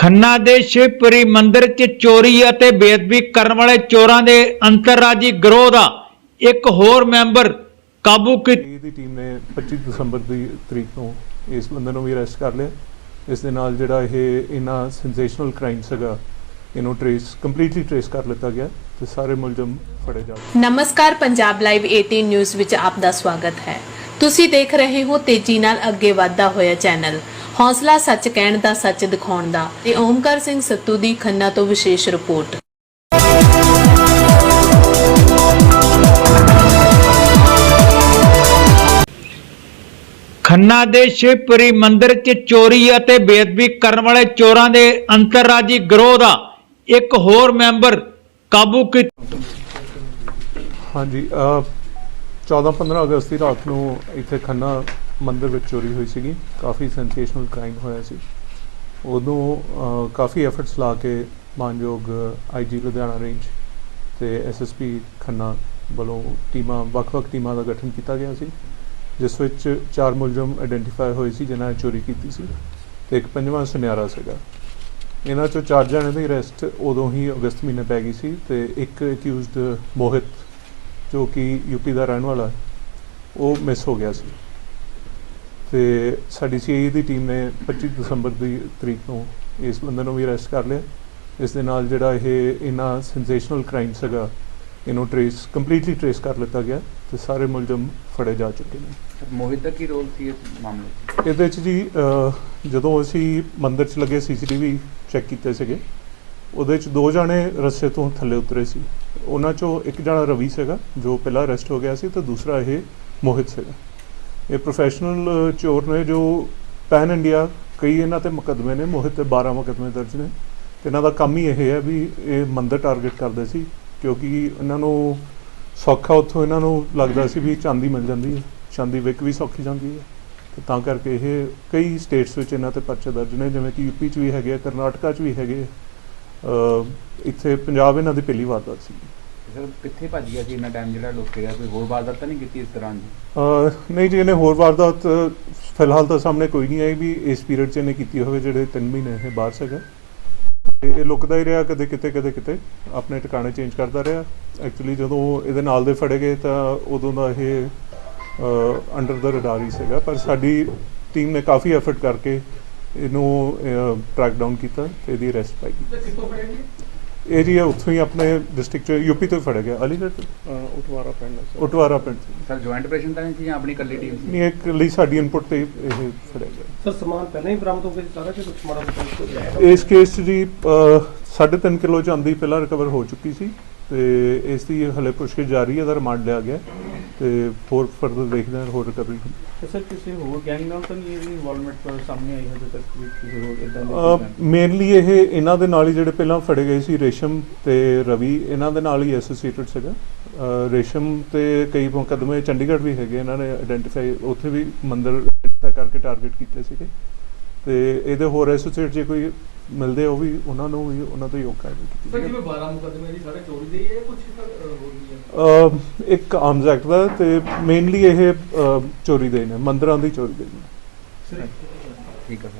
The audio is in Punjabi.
ਖੰਨਾ ਦੇ ਸ਼ਿਵਪੁਰੀ ਮੰਦਿਰ 'ਚ ਚੋਰੀ ਅਤੇ ਬੇਅਦਬੀ ਕਰਨ ਵਾਲੇ ਚੋਰਾਂ ਦੇ ਅੰਤਰਰਾਜੀ ਗਰੋਹ ਦਾ ਇੱਕ ਹੋਰ ਮੈਂਬਰ ਕਾਬੂ ਕੀਤਾ ਦੀ ਟੀਮ ਨੇ 25 ਦਸੰਬਰ ਦੀ ਤਰੀਕ ਨੂੰ ਇਸ ਬੰਦੇ ਨੂੰ ਵੀ ਅਰੈਸਟ ਕਰ ਲਿਆ। ਇਸ ਦੇ ਨਾਲ ਜਿਹੜਾ ਇਹ ਇਹਨਾਂ ਸੈਂਸੇਸ਼ਨਲ ਕ੍ਰਾਈਮ ਸੀਗਾ ਇਹਨੂੰ ਟ੍ਰੇਸ ਕੰਪਲੀਟਲੀ ਟ੍ਰੇਸ ਕਰ ਲਿੱਤਾ ਗਿਆ ਤੇ ਸਾਰੇ ਮੁਲਜ਼ਮ ਫੜੇ ਜਾ ਚੁੱਕੇ। ਨਮਸਕਾਰ ਪੰਜਾਬ ਲਾਈਵ 18 ਨਿਊਜ਼ ਵਿੱਚ ਆਪ ਦਾ ਸਵਾਗਤ ਹੈ। ਤੁਸੀਂ ਦੇਖ ਰਹੇ ਹੋ ਤੇਜ਼ੀ ਨਾਲ ਅੱਗੇ ਵਧਦਾ ਹੋਇਆ ਚੈਨਲ ਹੌਸਲਾ ਸੱਚ ਕਹਿਣ ਦਾ ਸੱਚ ਦਿਖਾਉਣ ਦਾ। ਤੇ ਓਮਕਾਰ ਸਿੰਘ ਸੱਤੂ ਦੀ ਖੰਨਾ ਤੋਂ ਵਿਸ਼ੇਸ਼ ਰਿਪੋਰਟ। ਖੰਨਾ ਦੇ ਸ਼ਿਵਪੁਰੀ ਮੰਦਿਰ 'ਚ ਚੋਰੀ ਅਤੇ ਬੇਅਦਬੀ ਕਰਨ ਵਾਲੇ ਚੋਰਾਂ ਦੇ ਅੰਤਰਰਾਜੀ ਗਰੋਹ ਦਾ ਇੱਕ ਹੋਰ ਮੈਂਬਰ ਕਾਬੂ ਕੀਤਾ ਹਾਂਜੀ ਅ 14-15 ਅਗਸਤ ਦੀ ਰਾਤ ਨੂੰ ਇੱਥੇ ਖੰਨਾ ਮੰਦਿਰ ਵਿੱਚ ਚੋਰੀ ਹੋਈ ਸੀਗੀ। ਕਾਫੀ ਸੈਂਸੇਸ਼ਨਲ ਕ੍ਰਾਈਮ ਹੋਇਆ ਸੀ। ਉਦੋਂ ਕਾਫੀ ਐਫਰਟਸ ਲਾ ਕੇ ਮਾਨਯੋਗ ਆਈਜੀ ਲੁਧਿਆਣਾ ਰੇਂਜ ਤੇ ਐਸਐਸਪੀ ਖੰਨਾ ਵੱਲੋਂ ਟੀਮਾਂ, ਵੱਖ-ਵੱਖ ਟੀਮਾਂ ਦਾ ਗਠਨ ਕੀਤਾ ਗਿਆ ਸੀ, ਜਿਸ ਵਿੱਚ ਚਾਰ ਮੁਲਜ਼ਮ ਆਇਡੈਂਟੀਫਾਈ ਹੋਏ ਸੀ, ਜਿਨ੍ਹਾਂ ਨੇ ਚੋਰੀ ਕੀਤੀ ਸੀ ਤੇ ਇੱਕ ਪੰਜਵਾਂ ਸੁਨਿਆਰਾ ਸੀਗਾ। ਇਹਨਾਂ ਚੋਂ ਚਾਰ ਜਣਿਆਂ ਦੀ ਅਰੈਸਟ ਉਦੋਂ ਹੀ ਅਗਸਤ ਮਹੀਨੇ ਪੈ ਗਈ ਸੀ ਤੇ ਇੱਕ ਅਕਿਊਜ਼ਡ ਮੋਹਿਤ, ਜੋ ਕਿ ਯੂਪੀ ਦਾ ਰਹਿਣ ਵਾਲਾ, ਉਹ ਮਿਸ ਹੋ ਗਿਆ ਸੀ। ਤੇ ਸਾਡੀ ਸੀਆਈ ਦੀ ਟੀਮ ਨੇ 25 ਦਸੰਬਰ ਦੀ ਤਰੀਕ ਨੂੰ ਇਸ ਬੰਦੇ ਨੂੰ ਵੀ ਅਰੈਸਟ ਕਰ ਲਿਆ। ਇਸ ਦੇ ਨਾਲ ਜਿਹੜਾ ਇਹ ਇਹਨਾਂ ਸੈਂਸੇਸ਼ਨਲ ਕ੍ਰਾਈਮ ਸੀਗਾ ਇਹਨੂੰ ਟ੍ਰੇਸ ਕੰਪਲੀਟਲੀ ਟ੍ਰੇਸ ਕਰ ਲਿੱਤਾ ਗਿਆ ਤੇ ਸਾਰੇ ਮੁਲਜ਼ਮ ਫੜੇ ਜਾ ਚੁੱਕੇ ਨੇ। ਮੋਹਿਤ ਦਾ ਕੀ ਰੋਲ ਸੀ ਇਸ ਮਾਮਲੇ 'ਚ ਇਹਦੇ ਚ ਜੀ ਜਦੋਂ ਅਸੀਂ ਮੰਦਿਰ ਚ ਲੱਗੇ ਸੀਸੀਟੀਵੀ ਚੈੱਕ ਕੀਤੇ ਸੀਗੇ ਉਹਦੇ ਚ ਦੋ ਜਾਣੇ ਰਸਤੇ ਤੋਂ ਥੱਲੇ ਉਤਰੇ ਸੀ। ਉਹਨਾਂ ਚੋਂ ਇੱਕ ਜਣਾ ਰਵੀ ਸੀਗਾ ਜੋ ਪਹਿਲਾਂ ਅਰੈਸਟ ਹੋ ਗਿਆ ਸੀ ਤੇ ਦੂਸਰਾ ਇਹ ਮੋਹਿਤ ਸੀਗਾ। ਇਹ ਪ੍ਰੋਫੈਸ਼ਨਲ ਚੋਰ ਨੇ ਜੋ ਪੈਨ ਇੰਡੀਆ ਕਈ ਇਹਨਾਂ ਤੇ ਮੁਕੱਦਮੇ ਨੇ, ਮੋਹਿਤ ਤੇ 12 ਮੁਕੱਦਮੇ ਦਰਜ ਨੇ। ਤੇ ਇਹਨਾਂ ਦਾ ਕੰਮ ਹੀ ਇਹ ਹੈ ਵੀ ਇਹ ਮੰਦਰ ਟਾਰਗੇਟ ਕਰਦੇ ਸੀ, ਕਿਉਂਕਿ ਇਹਨਾਂ ਨੂੰ ਸੌਖਾ ਉੱਥੋਂ ਇਹਨਾਂ ਨੂੰ ਲੱਗਦਾ ਸੀ ਵੀ ਚਾਂਦੀ ਮਿਲ ਜਾਂਦੀ ਹੈ, ਚਾਂਦੀ ਵਿਕ ਵੀ ਸੌਖੀ ਜਾਂਦੀ ਹੈ। ਤੇ ਤਾਂ ਕਰਕੇ ਇਹ ਕਈ ਸਟੇਟਸ ਵਿੱਚ ਇਹਨਾਂ ਤੇ ਪਰਚੇ ਦਰਜ ਨੇ, ਜਿਵੇਂ ਕਿ ਯੂਪੀ 'ਚ ਵੀ ਹੈਗੇ ਆ, ਕਰਨਾਟਕਾ 'ਚ ਵੀ ਹੈਗੇ ਇੱਥੇ ਪੰਜਾਬ ਇਹਨਾਂ ਦੀ ਪਹਿਲੀ ਵਾਰਦਾਤ ਸੀ ਸਰ ਕਿੱਥੇ ਭੱਜ ਗਿਆ ਸੀ ਇੰਨਾ ਟਾਈਮ ਜਿਹੜਾ ਲੁੱਕ ਗਿਆ? ਕੋਈ ਹੋਰ ਵਾਰਦਾਤ ਤਾਂ ਨਹੀਂ ਕੀਤੀ ਇਸ ਤਰ੍ਹਾਂ ਦੀ? ਅਹ ਨਹੀਂ ਜੀ ਇਹਨੇ ਹੋਰ ਵਾਰਦਾਤ ਫਿਲਹਾਲ ਤਾਂ ਸਾਹਮਣੇ ਕੋਈ ਨਹੀਂ ਆਈ ਵੀ ਇਸ ਪੀਰੀਅਡ 'ਚ ਇਹਨੇ ਕੀਤੀ ਹੋਵੇ ਜਿਹੜੇ 3 ਮਹੀਨੇ ਇਹ ਬਾਹਰ ਸੀਗਾ ਤੇ ਇਹ ਲੁਕਦਾ ਹੀ ਰਿਹਾ ਕਦੇ ਕਿਤੇ ਕਦੇ ਕਿਤੇ। ਆਪਣੇ ਟਿਕਾਣੇ ਚੇਂਜ ਕਰਦਾ ਰਿਹਾ। ਐਕਚੁਅਲੀ ਜਦੋਂ ਇਹਦੇ ਨਾਲ ਦੇ ਫੜੇ ਗਏ ਤਾਂ ਉਦੋਂ ਦਾ ਇਹ ਅੰਡਰ ਦਾ ਰਡਾਰ ਹੀ ਸੀਗਾ। ਪਰ ਸਾਡੀ ਟੀਮ ਨੇ ਕਾਫੀ ਐਫਰਟ ਕਰਕੇ ਇਹਨੂੰ ਟਰੈਕ ਡਾਊਨ ਕੀਤਾ ਤੇ ਇਹਦੀ ਅਰੈਸਟ ਪਾਈ। ਇਹ ਜੀ ਉੱਥੋਂ ਹੀ ਆਪਣੇ ਡਿਸਟ੍ਰਿਕਟ ਚ ਯੂਪੀ ਤੋਂ ਹੀ ਫੜਿਆ ਗਿਆ ਅਲੀਗੜ੍ਹ ਤੋਂ। ਉਟਵਾਰਾ ਪਿੰਡ ਹੈ ਸਰ। ਉਟਵਾਰਾ ਪਿੰਡ। ਤੋਂ। ਸਰ ਜੁਆਇੰਟ ਆਪਰੇਸ਼ਨ ਤਾਂ ਨਹੀਂ ਸੀ ਜਾਂ ਆਪਣੀ ਇਕੱਲੀ ਟੀਮ ਸੀ? ਨਹੀਂ ਇੱਕ ਲਈ ਸਾਡੀ ਇਨਪੁਟ ਤੇ ਇਹ ਫੜਿਆ ਗਿਆ। ਸਰ ਸਮਾਨ ਪਹਿਲਾਂ ਹੀ ਬਰਾਮਦ ਹੋ ਗਿਆ ਸੀ ਸਾਰਾ ਕਿ ਕੁਝ ਮਾੜਾ ਮੋਟਾ ਇਸ ਕੇਸ 'ਚ ਜੀ 3.5 ਕਿਲੋ ਚਾਂਦੀ ਪਹਿਲਾਂ ਰਿਕਵਰ ਹੋ ਚੁੱਕੀ ਸੀ ਤੇ ਇਸ ਦੀ ਹਲੇ ਪੁੱਛਗਿੱਛ ਜਾਰੀ ਹੈ ਦਾ ਰਿਮਾਂਡ ਲਿਆ ਗਿਆ ਤੇ ਹੋਰ ਫਰਦਰ ਦੇਖਦੇ ਹਾਂ ਹੋਰ ਰਿਕਵਰੀ ਤੇ ਸਰ ਕਿਸੇ ਹੋਰ ਗੈਂਗ ਨਾਲ ਤਾਂ ਨਹੀਂ ਇਹਦੀ ਇਨਵੋਲਵਮੈਂਟ ਸਾਹਮਣੇ ਆਈ ਹਜੇ ਤੱਕ ਵੀ ਕਿਸੇ ਹੋਰ ਇਦਾਂ ਦੇ ਮੇਨਲੀ ਇਹ ਇਹਨਾਂ ਦੇ ਨਾਲ ਹੀ ਜਿਹੜੇ ਪਹਿਲਾਂ ਫੜੇ ਗਏ ਸੀ ਰੇਸ਼ਮ ਤੇ ਰਵੀ ਇਹਨਾਂ ਦੇ ਨਾਲ ਹੀ ਐਸੋਸੀਏਟਡ ਸੀਗਾ। ਰੇਸ਼ਮ ਤੇ ਕਈ ਮੁਕੱਦਮੇ ਚੰਡੀਗੜ੍ਹ ਵੀ ਹੈਗੇ ਇਹਨਾਂ ਨੇ ਆਇਡੈਂਟੀਫਾਈ ਉੱਥੇ ਵੀ ਮੰਦਰ ਆਇਡੈਂਟੀਫਾਈ ਕਰਕੇ ਟਾਰਗੇਟ ਕੀਤੇ ਸੀਗੇ। ਤੇ ਇਹਦੇ ਹੋਰ ਐਸੋਸੀਏਟ ਜੇ ਕੋਈ ਮਿਲਦੇ ਉਹ ਵੀ ਉਹਨਾਂ ਨੂੰ ਵੀ ਉਹਨਾਂ ਤੋਂ ਯੋਗ ਕਾਰਵਾਈ ਕੀਤੀ ਸਰ ਜਿਵੇਂ 12 ਮੁਕਦਮੇ ਦੀ ਸਾਰੇ ਚੋਰੀ ਦੇ ਹੀ ਹੈ ਕੁਝ ਸਰ ਹੈ ਅਹ ਇੱਕ ਆਰਮਸ ਐਕਟ ਦਾ ਤੇ ਮੇਨਲੀ ਇਹ ਚੋਰੀ ਦੇ ਨੇ ਮੰਦਰਾਂ ਦੀ ਚੋਰੀ ਦੇ ਨੇ। ਠੀਕ ਹੈ